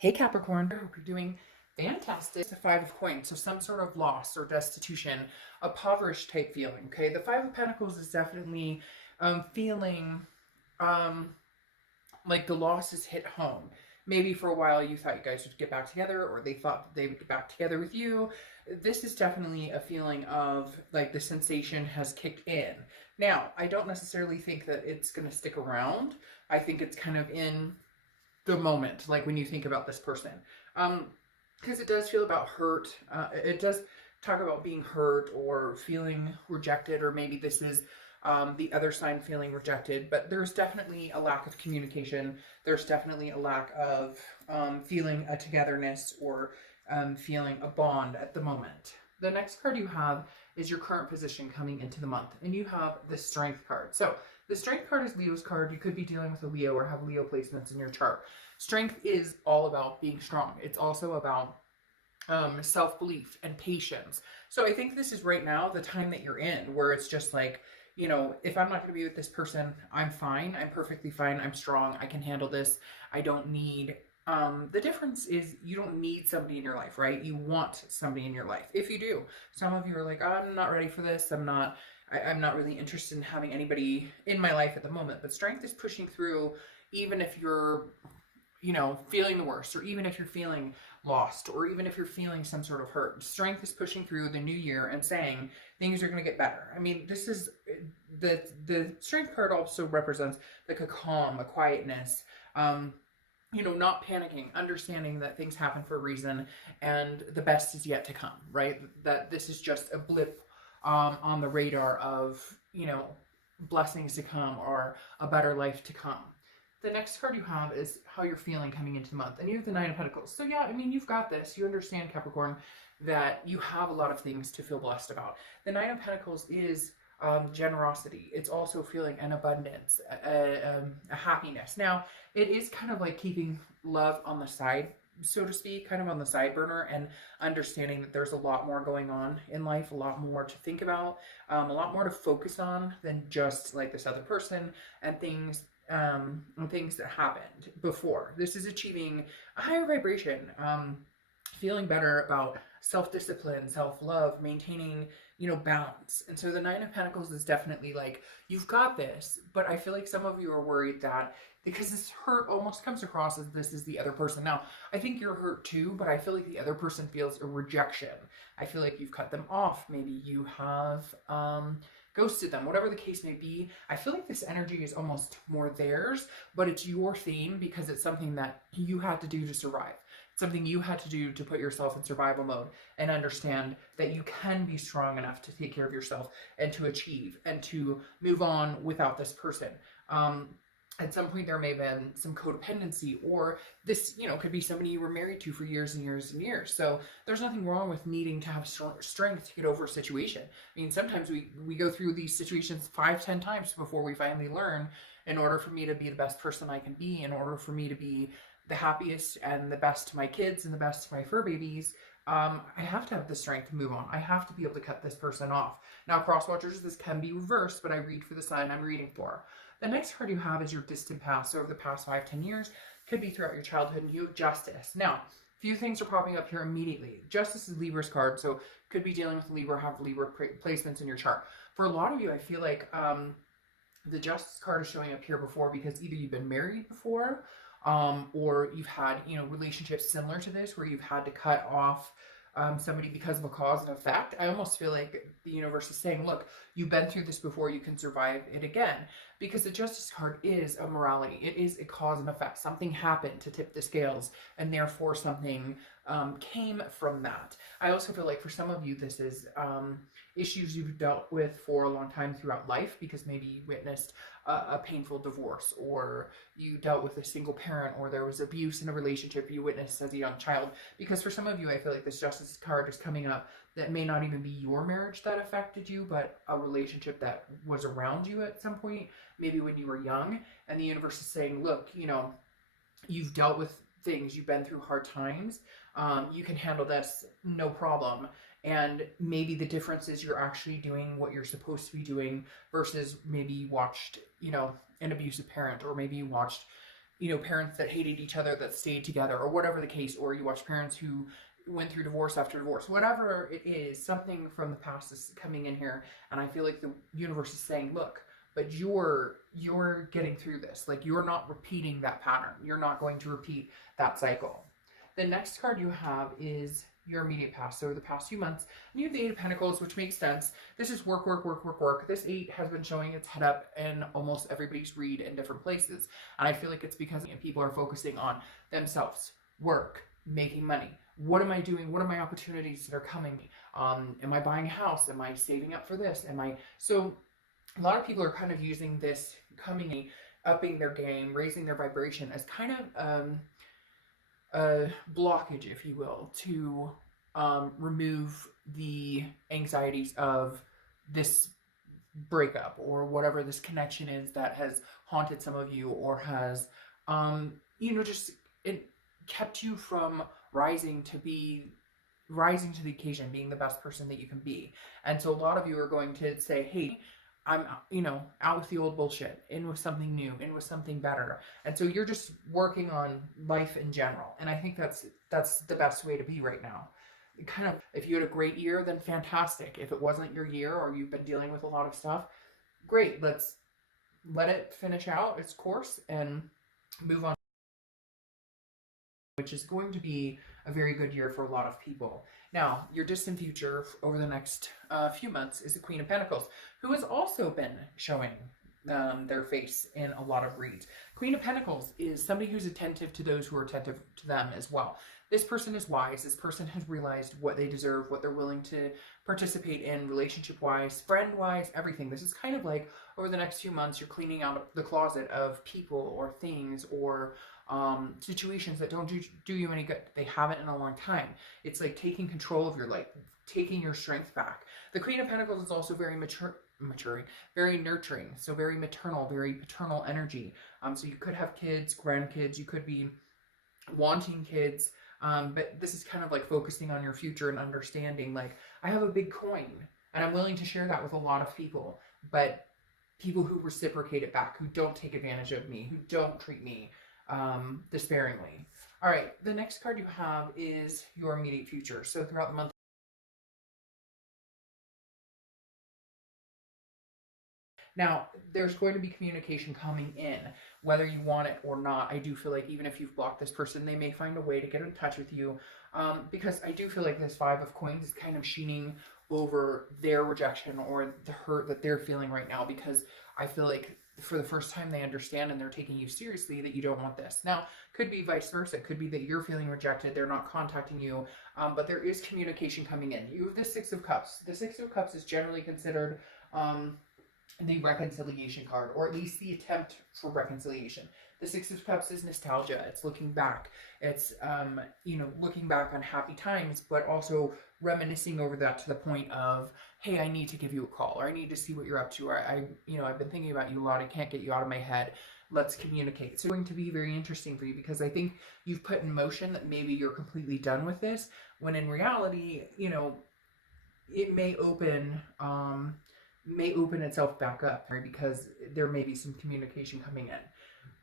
Hey Capricorn, I hope you're doing fantastic. It's the Five of Coins, so some sort of loss or destitution, a impoverished type feeling, okay? The Five of Pentacles is definitely feeling um, like the loss is hit home. Maybe for a while you thought you guys would get back together, or they thought that they would get back together with you. This is definitely a feeling of like the sensation has kicked in. Now, I don't necessarily think that it's going to stick around. I think it's kind of in the moment, like when you think about this person. Because it does feel about hurt. It does talk about being hurt or feeling rejected, or maybe this is the other sign feeling rejected, but there's definitely a lack of communication. There's definitely a lack of feeling a togetherness or feeling a bond at the moment. The next card you have is your current position coming into the month, and you have the Strength card. So the Strength card is Leo's card. You could be dealing with a Leo or have Leo placements in your chart. Strength is all about being strong. It's also about self-belief and patience. So I think this is right now the time that you're in where it's just like, you know, if I'm not going to be with this person, I'm fine. I'm perfectly fine. I'm strong. I can handle this. I don't need the difference is you don't need somebody in your life, right? You want somebody in your life. If you do, some of you are like, I'm not ready for this. I'm not really interested in having anybody in my life at the moment. But Strength is pushing through, even if you're, you know, feeling the worst, or even if you're feeling lost, or even if you're feeling some sort of hurt. Strength is pushing through the new year and saying things are going to get better. I mean, this is the Strength card also represents like a calm, a quietness. You know, not panicking, understanding that things happen for a reason and the best is yet to come, right? That this is just a blip on the radar of, you know, blessings to come or a better life to come. The next card you have is how you're feeling coming into the month, and you have the Nine of Pentacles. So yeah, I mean, you've got this. You understand, Capricorn, that you have a lot of things to feel blessed about. The Nine of Pentacles is generosity. It's also feeling an abundance, a happiness. Now, it is kind of like keeping love on the side, so to speak, kind of on the side burner, and understanding that there's a lot more going on in life, a lot more to think about, a lot more to focus on than just like this other person and things that happened before. This is achieving a higher vibration, feeling better about self-discipline, self-love, maintaining, you know, balance. And so the Nine of Pentacles is definitely like, you've got this, but I feel like some of you are worried that because this hurt almost comes across as this is the other person. Now, I think you're hurt too, but I feel like the other person feels a rejection. I feel like you've cut them off. Maybe you have ghosted them, whatever the case may be. I feel like this energy is almost more theirs, but it's your theme because it's something that you had to do to survive. It's something you had to do to put yourself in survival mode and understand that you can be strong enough to take care of yourself and to achieve and to move on without this person. At some point there may have been some codependency, or this, you know, could be somebody you were married to for years and years and years. So there's nothing wrong with needing to have strength to get over a situation. I mean, sometimes we go through these situations 5-10 times before we finally learn, in order for me to be the best person I can be, in order for me to be the happiest and the best to my kids and the best to my fur babies, I have to have the strength to move on. I have to be able to cut this person off. Now, cross watchers, this can be reversed, but I read for the sign I'm reading for. The next card you have is your distant past. So over the past 5-10 years, could be throughout your childhood, and you have Justice. Now, a few things are popping up here immediately. Justice is Libra's card, so could be dealing with Libra, have Libra placements in your chart. For a lot of you, I feel like the Justice card is showing up here before because either you've been married before, or you've had, you know, relationships similar to this where you've had to cut off somebody because of a cause and effect. I almost feel like the universe is saying, look, you've been through this before, you can survive it again. Because the Justice card is a morality. It is a cause and effect. Something happened to tip the scales, and therefore something came from that. I also feel like for some of you, this is issues you've dealt with for a long time throughout life, because maybe you witnessed a painful divorce, or you dealt with a single parent, or there was abuse in a relationship you witnessed as a young child. Because for some of you, I feel like this Justice card is coming up that may not even be your marriage that affected you, but a relationship that was around you at some point, maybe when you were young. And the universe is saying, look, you know, you've dealt with things, you've been through hard times, you can handle this, no problem. And maybe the difference is you're actually doing what you're supposed to be doing versus maybe you watched, you know, an abusive parent, or maybe you watched you know, parents that hated each other that stayed together, or whatever the case, or you watch parents who went through divorce after divorce, whatever it is, something from the past is coming in here. And I feel like the universe is saying, look, but you're getting through this. Like, you're not repeating that pattern. You're not going to repeat that cycle. The next card you have is your immediate past. So the past few months, and you have the Eight of Pentacles, which makes sense. This is work, work, work, work, work. This eight has been showing its head up in almost everybody's read in different places. And I feel like it's because people are focusing on themselves, work, making money. What am I doing? What are my opportunities that are coming? Am I buying a house? Am I saving up for this? So a lot of people are kind of using this coming, upping their game, raising their vibration as kind of a blockage, if you will, to remove the anxieties of this breakup or whatever this connection is that has haunted some of you, or has just it kept you from rising to the occasion, being the best person that you can be. And so a lot of you are going to say, hey, I'm, out with the old bullshit, in with something new, in with something better. And so you're just working on life in general. And I think that's the best way to be right now. Kind of, if you had a great year, then fantastic. If it wasn't your year, or you've been dealing with a lot of stuff, great. Let's let it finish out its course and move on, which is going to be a very good year for a lot of people. Now, your distant future over the next few months is the Queen of Pentacles, who has also been showing their face in a lot of reads. Queen of Pentacles is somebody who's attentive to those who are attentive to them as well. This person is wise. This person has realized what they deserve, what they're willing to participate in relationship-wise, friend-wise, everything. This is kind of like, over the next few months, you're cleaning out the closet of people or things or situations that don't do you any good. They haven't in a long time. It's like taking control of your life, taking your strength back. The Queen of Pentacles is also very maturing, very nurturing, so very maternal, very paternal energy. So you could have kids, grandkids, you could be wanting kids, but this is kind of like focusing on your future and understanding, like, I have a big coin and I'm willing to share that with a lot of people, but people who reciprocate it back, who don't take advantage of me, who don't treat me despairingly. All right, the next card you have is your immediate future. So throughout the month, now, there's going to be communication coming in, whether you want it or not. I do feel like even if you've blocked this person, they may find a way to get in touch with you, because I do feel like this Five of Coins is kind of sheening over their rejection or the hurt that they're feeling right now, because I feel like for the first time they understand and they're taking you seriously that you don't want this. Now, could be vice versa. It could be that you're feeling rejected, they're not contacting you, but there is communication coming in. You have the Six of Cups. The Six of Cups is generally considered the reconciliation card, or at least the attempt for reconciliation. The Six of Cups is nostalgia. It's looking back. It's, looking back on happy times, but also reminiscing over that to the point of, hey, I need to give you a call, or I need to see what you're up to, or I've been thinking about you a lot. I can't get you out of my head. Let's communicate. So it's going to be very interesting for you, because I think you've put in motion that maybe you're completely done with this, when in reality, it may open itself back up, right? Because there may be some communication coming in.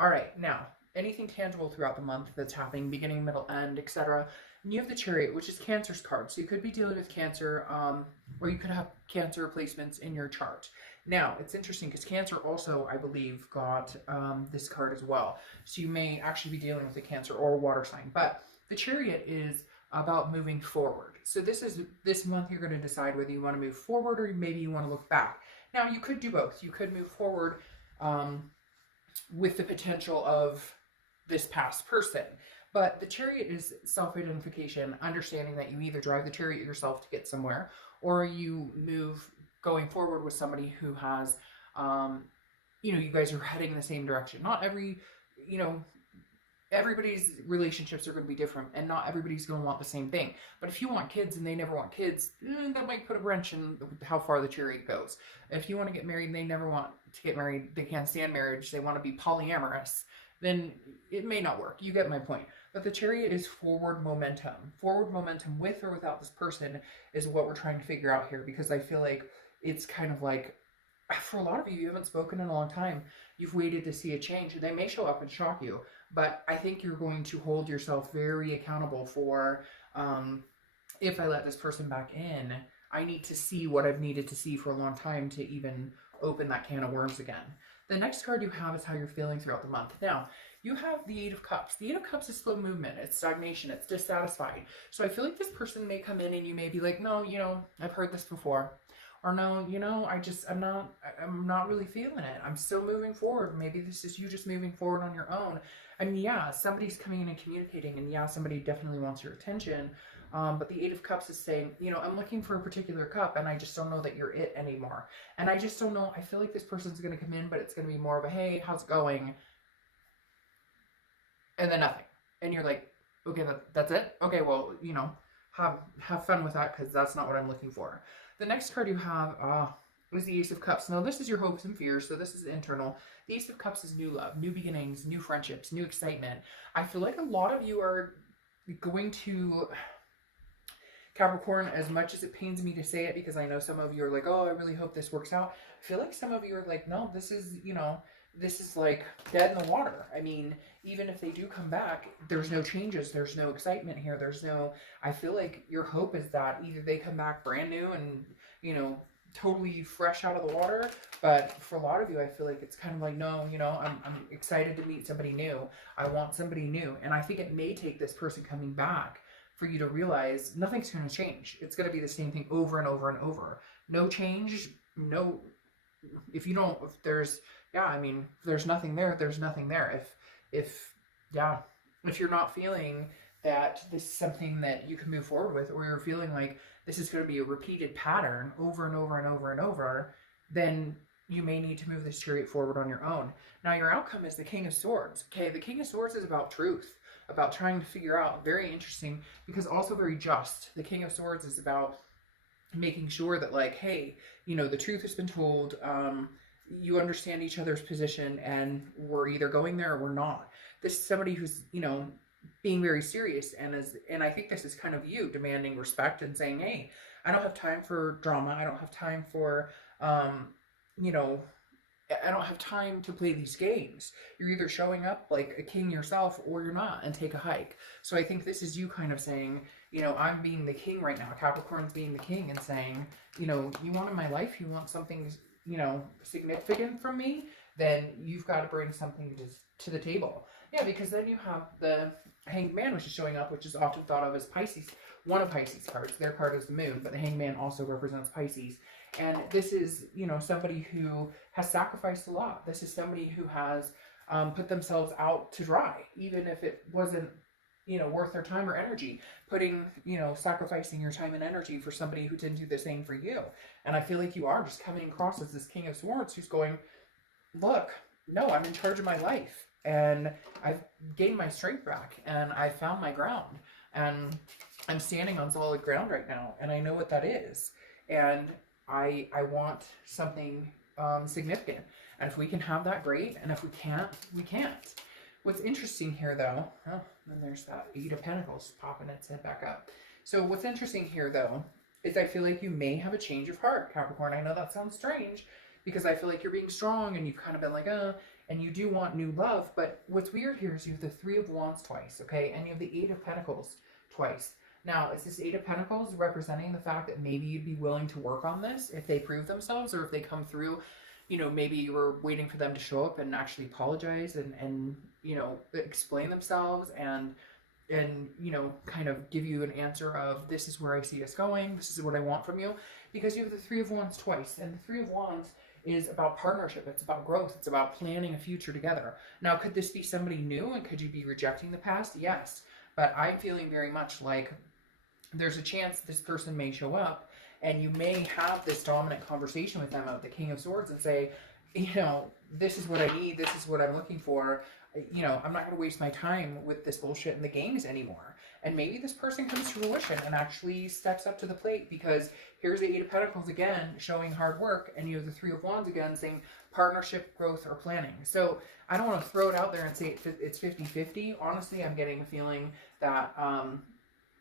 All right, now, anything tangible throughout the month that's happening, beginning, middle, end, etc. And you have the Chariot, which is Cancer's card. So you could be dealing with Cancer, or you could have Cancer placements in your chart. Now, it's interesting because Cancer also, I believe, got this card as well. So you may actually be dealing with a Cancer or a water sign. But the Chariot is about moving forward. So this month you're going to decide whether you want to move forward or maybe you want to look back. Now, you could do both. You could move forward with the potential of this past person. But the Chariot is self-identification, understanding that you either drive the Chariot yourself to get somewhere, or you move going forward with somebody who has, you guys are heading in the same direction. Not everybody's relationships are going to be different, and not everybody's going to want the same thing. But if you want kids and they never want kids, that might put a wrench in how far the Chariot goes. If you want to get married and they never want to get married, they can't stand marriage, they want to be polyamorous, then it may not work. You get my point. But the Chariot is forward momentum. Forward momentum with or without this person is what we're trying to figure out here, because I feel like it's kind of like for a lot of you, you haven't spoken in a long time. You've waited to see a change. They may show up and shock you, but I think you're going to hold yourself very accountable for, if I let this person back in, I need to see what I've needed to see for a long time to even open that can of worms again. The next card you have is how you're feeling throughout the month. Now, you have the Eight of Cups. The Eight of Cups is slow movement. It's stagnation. It's dissatisfied. So I feel like this person may come in and you may be like, no, I've heard this before. Or no, I'm not really feeling it. I'm still moving forward. Maybe this is you just moving forward on your own. I mean, yeah, somebody's coming in and communicating, and yeah, somebody definitely wants your attention. But the Eight of Cups is saying, I'm looking for a particular cup, and I just don't know that you're it anymore. And I just don't know. I feel like this person's going to come in, but it's going to be more of a, hey, how's it going? And then nothing. And you're like, okay, that's it? Okay, well, have fun with that, because that's not what I'm looking for. The next card you have is the Ace of Cups. Now, this is your hopes and fears, so this is internal. The Ace of Cups is new love, new beginnings, new friendships, new excitement. I feel like a lot of you are going to, Capricorn, as much as it pains me to say it, because I know some of you are like, oh, I really hope this works out. I feel like some of you are like, no, this is like dead in the water. I mean, even if they do come back, there's no changes. There's no excitement here. I feel like your hope is that either they come back brand new and, totally fresh out of the water. But for a lot of you, I feel like it's kind of like, no, I'm excited to meet somebody new. I want somebody new. And I think it may take this person coming back for you to realize nothing's going to change. It's going to be the same thing over and over and over. No change, no, if there's nothing there, there's nothing there. If you're not feeling that this is something that you can move forward with, or you're feeling like this is going to be a repeated pattern over and over and over and over, then you may need to move this chariot forward on your own. Now, your outcome is the King of Swords. Okay, the King of Swords is about truth, about trying to figure out, very interesting, because also very just. The King of Swords is about making sure that, like, hey, the truth has been told, you understand each other's position, and we're either going there or we're not. This is somebody who's, being very serious, and I think this is kind of you demanding respect and saying, hey, I don't have time for drama. I don't have time for, I don't have time to play these games. You're either showing up like a king yourself or you're not, and take a hike. So I think this is you kind of saying, I'm being the king right now. Capricorn's being the king and saying, you want in my life, you want something, significant from me, then you've got to bring something to the table. Yeah, because then you have the Hanged Man, which is showing up, which is often thought of as Pisces, one of Pisces cards. Their card is the moon, but the Hanged Man also represents Pisces. And this is, somebody who has sacrificed a lot. This is somebody who has put themselves out to dry, even if it wasn't, worth their time or energy. Sacrificing your time and energy for somebody who didn't do the same for you. And I feel like you are just coming across as this King of Swords who's going, look, no, I'm in charge of my life. And I've gained my strength back, and I found my ground, and I'm standing on solid ground right now, and I know what that is. And I want something significant. And if we can have that, great. And if we can't, we can't. What's interesting here, though, then there's that Eight of Pentacles popping its head back up. So what's interesting here, though, is I feel like you may have a change of heart, Capricorn. I know that sounds strange, because I feel like you're being strong, and you've kind of been like, and you do want new love. But what's weird here is you have the Three of Wands twice, okay? And you have the Eight of Pentacles twice. Now, is this Eight of Pentacles representing the fact that maybe you'd be willing to work on this if they prove themselves, or if they come through, maybe you were waiting for them to show up and actually apologize and explain themselves and kind of give you an answer of, this is where I see us going, this is what I want from you. Because you have the Three of Wands twice, and the Three of Wands is about partnership, it's about growth, it's about planning a future together. Now, could this be somebody new, and could you be rejecting the past? Yes, but I'm feeling very much like there's a chance this person may show up, and you may have this dominant conversation with them of the King of Swords and say, this is what I need, this is what I'm looking for. I'm not going to waste my time with this bullshit in the games anymore. And maybe this person comes to fruition and actually steps up to the plate, because here's the Eight of Pentacles again, showing hard work, and you have the Three of Wands again, saying partnership, growth, or planning. So I don't want to throw it out there and say it's 50-50. Honestly, I'm getting a feeling that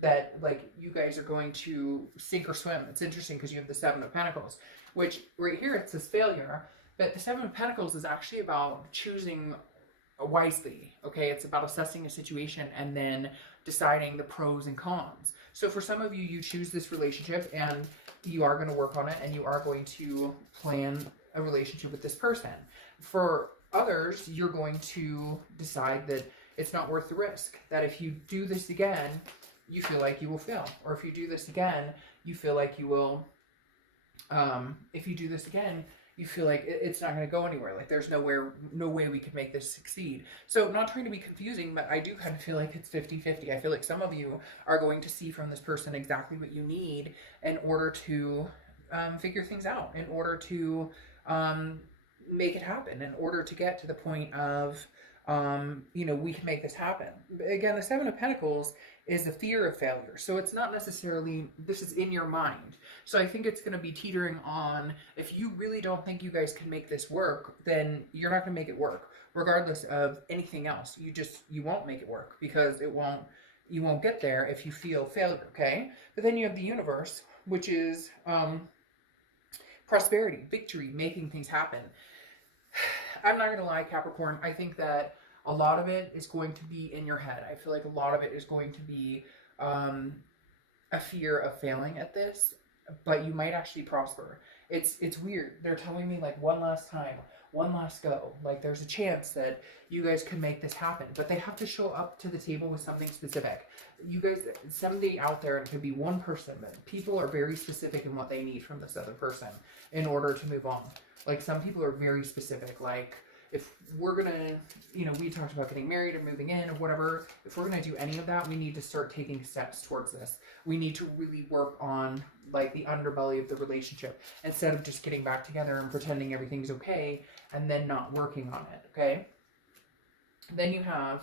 that like you guys are going to sink or swim. It's interesting because you have the Seven of Pentacles, which right here it says failure, but the Seven of Pentacles is actually about choosing wisely. Okay, it's about assessing a situation and then deciding the pros and cons. So for some of you, you choose this relationship and you are going to work on it and you are going to plan a relationship with this person. For others, you're going to decide that it's not worth the risk, that if you do this again, you feel like you will fail. Or if you do this again, you feel like you will, if you do this again, you feel like it's not going to go anywhere. Like there's no way we could make this succeed. So not trying to be confusing, but I do kind of feel like it's 50-50. I feel like some of you are going to see from this person exactly what you need in order to figure things out, in order to make it happen, in order to get to the point of, you know, we can make this happen. Again, the Seven of Pentacles is the fear of failure. So it's not necessarily, this is in your mind. So I think it's going to be teetering on, if you really don't think you guys can make this work, then you're not going to make it work, regardless of anything else. You won't make it work because you won't get there if you feel failure, okay? But then you have the universe, which is prosperity, victory, making things happen. I'm not going to lie, Capricorn, I think that a lot of it is going to be in your head. I feel like a lot of it is going to be a fear of failing at this, but you might actually prosper. It's weird. They're telling me like one last time, one last go. Like there's a chance that you guys can make this happen, but they have to show up to the table with something specific. You guys, somebody out there, it could be one person, but people are very specific in what they need from this other person in order to move on. Like some people are very specific, like if we're going to, you know, we talked about getting married or moving in or whatever. If we're going to do any of that, we need to start taking steps towards this. We need to really work on like the underbelly of the relationship instead of just getting back together and pretending everything's okay and then not working on it, okay? Then you have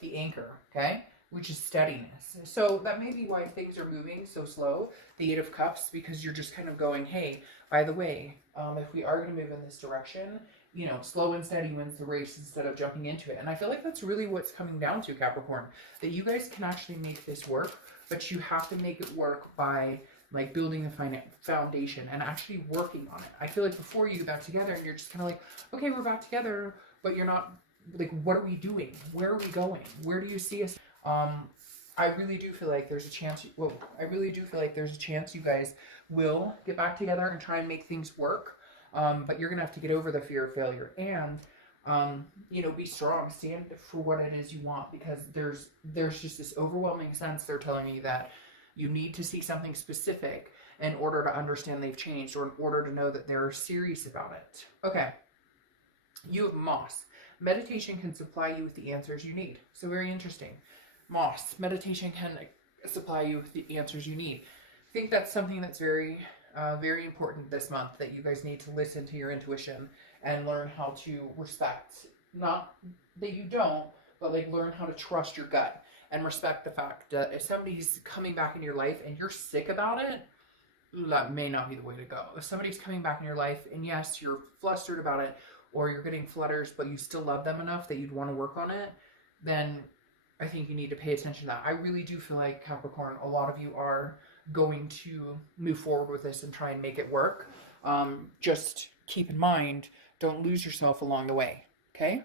the anchor, okay, which is steadiness. So that may be why things are moving so slow, the Eight of Cups, because you're just kind of going, hey, by the way, if we are going to move in this direction, you know, slow and steady wins the race instead of jumping into it. And I feel like that's really what's coming down to, Capricorn, that you guys can actually make this work, but you have to make it work by like building a foundation and actually working on it. I feel like before you got together and you're just kind of like, okay, we're back together, but you're not like, what are we doing? Where are we going? Where do you see us? I really do feel like there's a chance, I really do feel like there's a chance you guys will get back together and try and make things work. But you're going to have to get over the fear of failure and, you know, be strong, stand for what it is you want, because there's just this overwhelming sense they're telling you that you need to see something specific in order to understand they've changed or in order to know that they're serious about it. Okay. You have Moss. Meditation can supply you with the answers you need. So very interesting. Moss. Meditation can supply you with the answers you need. I think that's something that's very important this month, that you guys need to listen to your intuition and learn how to respect, not that you don't, but like learn how to trust your gut and respect the fact that if somebody's coming back in your life and you're sick about it, that may not be the way to go. If somebody's coming back in your life and yes, you're flustered about it or you're getting flutters, but you still love them enough that you'd want to work on it, then I think you need to pay attention to that. I really do feel like, Capricorn, a lot of you are going to move forward with this and try and make it work. Just keep in mind, don't lose yourself along the way, okay?